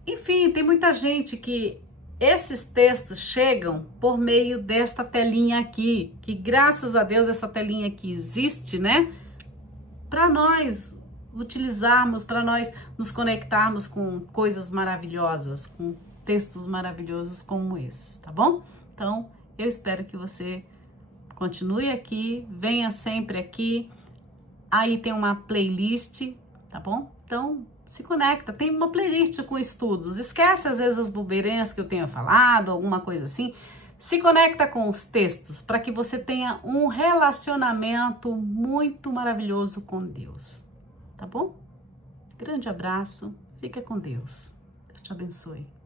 Enfim, tem muita gente que esses textos chegam por meio desta telinha aqui, que graças a Deus essa telinha aqui existe, né, para nós, utilizarmos, para nós nos conectarmos com coisas maravilhosas, com textos maravilhosos como esse, tá bom? Então, eu espero que você continue aqui, venha sempre aqui. Aí tem uma playlist, tá bom? Então, se conecta. Tem uma playlist com estudos. Esquece, às vezes, as bobeirinhas que eu tenha falado, alguma coisa assim. Se conecta com os textos para que você tenha um relacionamento muito maravilhoso com Deus, tá bom? Grande abraço. Fica com Deus. Deus te abençoe.